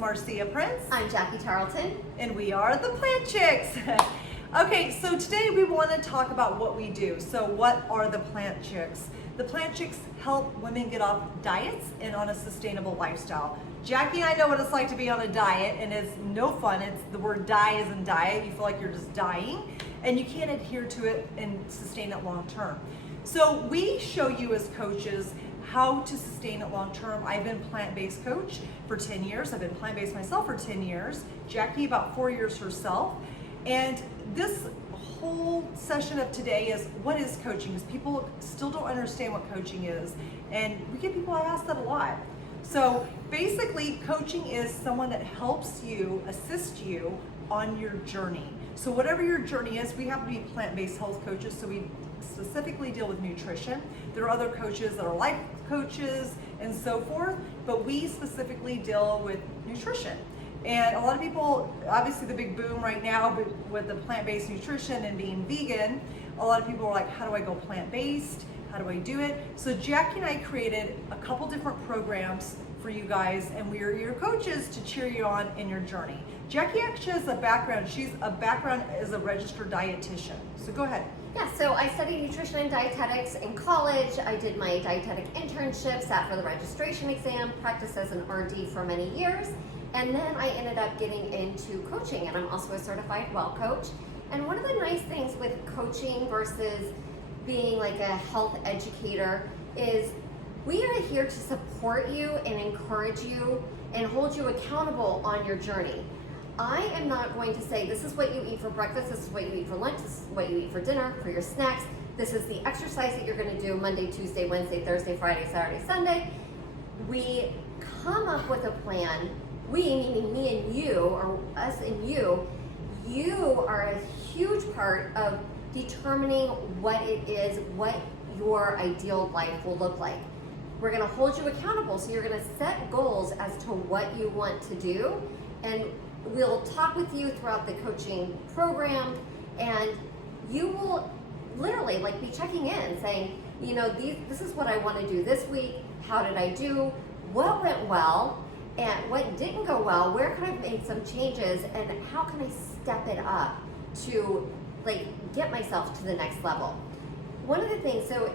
Marcia Prince. I'm Jackie Tarleton. And we are the Plant Chicks. Okay, so today we want to talk about what we do. So what are the Plant Chicks? The Plant Chicks help women get off diets and on a sustainable lifestyle. Jackie and I know what it's like to be on a diet, and it's no fun. It's the word die is in diet. You feel like you're just dying, and you can't adhere to it and sustain it long term. So we show you as coaches how to sustain it long term. I've been plant-based coach for 10 years. I've been plant-based myself for 10 years. Jackie about 4 years herself. And this whole session of today is what is coaching? Because people still don't understand what coaching is. And we get people ask that a lot. So basically coaching is someone that helps you, assist you on your journey. So whatever your journey is, we happen to be plant-based health coaches, so we specifically deal with nutrition. There are other coaches that are life coaches and so forth, but we specifically deal with nutrition. And a lot of people, obviously the big boom right now with the plant-based nutrition and being vegan, a lot of people are like, how do I go plant-based? How do I do it? So Jackie and I created a couple different programs for you guys, and we are your coaches to cheer you on in your journey. Jackie actually has a background. She's a background as a registered dietitian. So go ahead. Yeah, so I studied nutrition and dietetics in college. I did my dietetic internship, sat for the registration exam, practiced as an RD for many years, and then I ended up getting into coaching, and I'm also a certified well coach. And one of the nice things with coaching versus being like a health educator is we are here to support you and encourage you and hold you accountable on your journey. I am not going to say this is what you eat for breakfast, this is what you eat for lunch, this is what you eat for dinner, for your snacks, this is the exercise that you're going to do Monday, Tuesday, Wednesday, Thursday, Friday, Saturday, Sunday. We come up with a plan. We, meaning me and you, or us and you are a huge part of determining what it is, what your ideal life will look like. We're going to hold you accountable, so you're going to set goals as to what you want to do, and we'll talk with you throughout the coaching program, and you will literally like be checking in saying, you know, this is what I want to do this week. How did I do? What went well? And what didn't go well? Where can I make some changes? And how can I step it up to like get myself to the next level? One of the things, so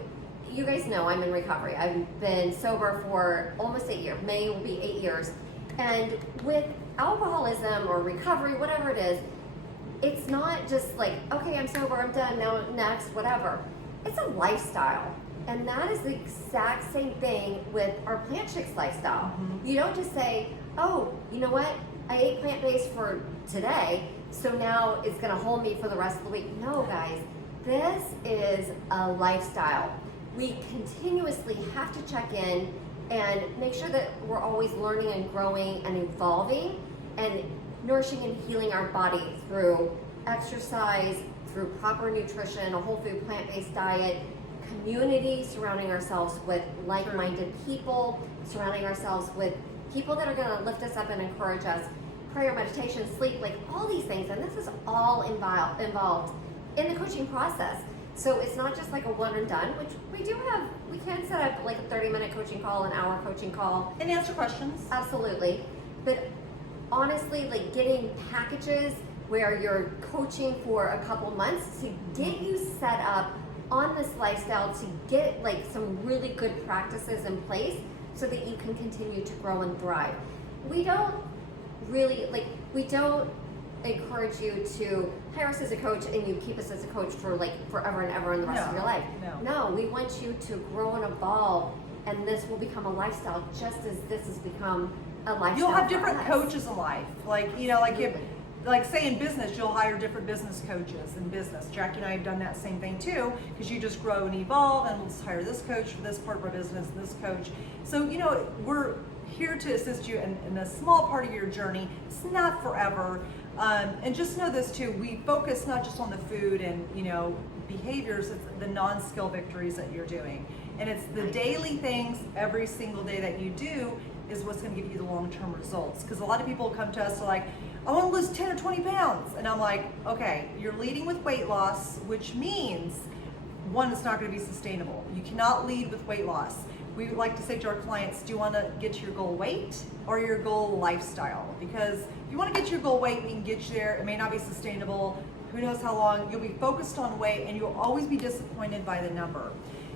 you guys know I'm in recovery. I've been sober for almost 8 years. May will be 8 years. And with alcoholism or recovery, whatever it is, it's not just like, okay, I'm sober, I'm done, now next, whatever. It's a lifestyle. And that is the exact same thing with our Plant Chicks lifestyle. Mm-hmm. You don't just say, oh, you know what? I ate plant-based for today, so now it's gonna hold me for the rest of the week. No, guys, this is a lifestyle. We continuously have to check in and make sure that we're always learning and growing and evolving and nourishing and healing our body through exercise, through proper nutrition, a whole food plant-based diet, community, surrounding ourselves with like-minded people, surrounding ourselves with people that are going to lift us up and encourage us, prayer, meditation, sleep, like all these things. And this is all involved in the coaching process. So it's not just like a one and done, which we do have. We can set up like a 30-minute coaching call, an hour coaching call. And answer questions. Absolutely. But honestly, like getting packages where you're coaching for a couple months to get you set up on this lifestyle, to get like some really good practices in place so that you can continue to grow and thrive. We don't encourage you to hire us as a coach and you keep us as a coach for like forever and ever in the rest of your life. No, we want you to grow and evolve, and this will become a lifestyle just as this has become a lifestyle. You'll have different coaches in life. Like, you know, like if, like say in business, you'll hire different business coaches in business. Jackie and I have done that same thing too, because you just grow and evolve, and we'll just hire this coach for this part of our business and this coach. So, you know, we're here to assist you in a small part of your journey. It's not forever. And just know this too, we focus not just on the food and, you know, behaviors, it's the non-skill victories that you're doing. And it's the daily things every single day that you do is what's going to give you the long-term results. Because a lot of people come to us to like, I want to lose 10 or 20 pounds. And I'm like, okay, you're leading with weight loss, which means one, it's not going to be sustainable. You cannot lead with weight loss. we like to say to our clients, do you want to get to your goal weight or your goal lifestyle? Because if you want to get to your goal weight, we can get you there. It may not be sustainable. Who knows how long. You'll be focused on weight and you'll always be disappointed by the number.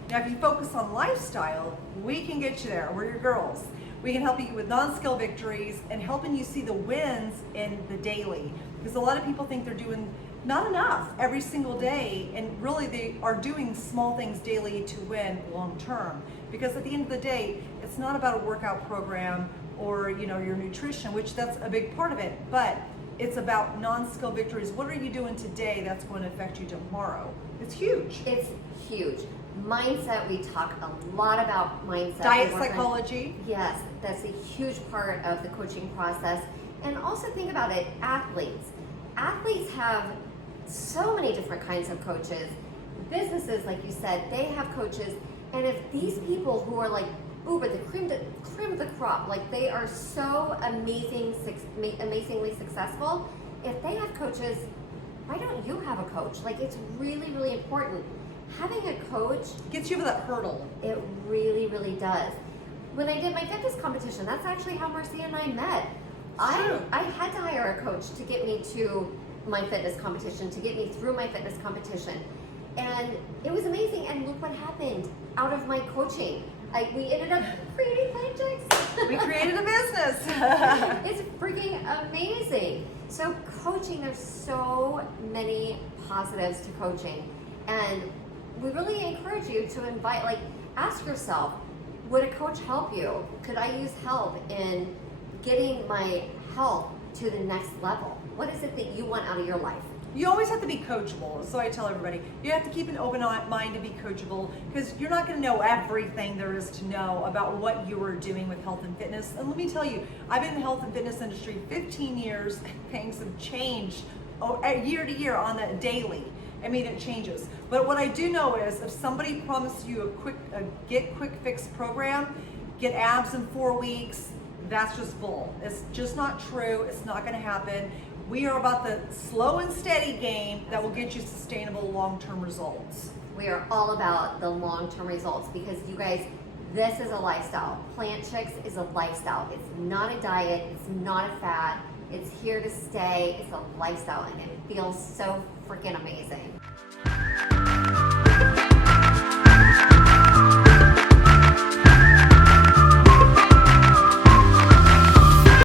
Now, if you focus on lifestyle, we can get you there. We're your girls. We can help you with non-skill victories and helping you see the wins in the daily. Because a lot of people think they're doing not enough every single day, and really they are doing small things daily to win long term. Because at the end of the day, it's not about a workout program or your nutrition, which that's a big part of it, but it's about non-skill victories. What are you doing today that's going to affect you tomorrow? It's huge. It's huge. Mindset, we talk a lot about mindset. Diet psychology. Yes, that's a huge part of the coaching process. And also think about it, athletes. Athletes have so many different kinds of coaches. Businesses, like you said, they have coaches. And if these people who are like uber, the cream of the crop, like they are so amazingly successful, if they have coaches, why don't you have a coach? Like, it's really, really important. Having a coach Gets you over that hurdle. it really, really does. When I did my fitness competition, that's actually how Marcia and I met. True. I had to hire a coach to get me to my fitness competition, to get me through my fitness competition. And it was amazing, and look what happened out of my coaching. We ended up creating Plant Chics. We created a business. It's freaking amazing. So coaching, there's so many positives to coaching. And we really encourage you to ask yourself, would a coach help you? Could I use help in getting my health to the next level? What is it that you want out of your life? You always have to be coachable. So I tell everybody, you have to keep an open mind to be coachable, because you're not going to know everything there is to know about what you are doing with health and fitness. And let me tell you, I've been in the health and fitness industry 15 years, and things have changed year to year on that daily. I mean, it changes. But what I do know is if somebody promised you a get quick fix program, get abs in 4 weeks, that's just bull. It's just not true. It's not going to happen. We are about the slow and steady game that will get you sustainable long-term results. We are all about the long-term results because you guys, this is a lifestyle. Plant Chics is a lifestyle. It's not a diet. It's not a fad. It's here to stay. It's a lifestyle, and it feels so freaking amazing.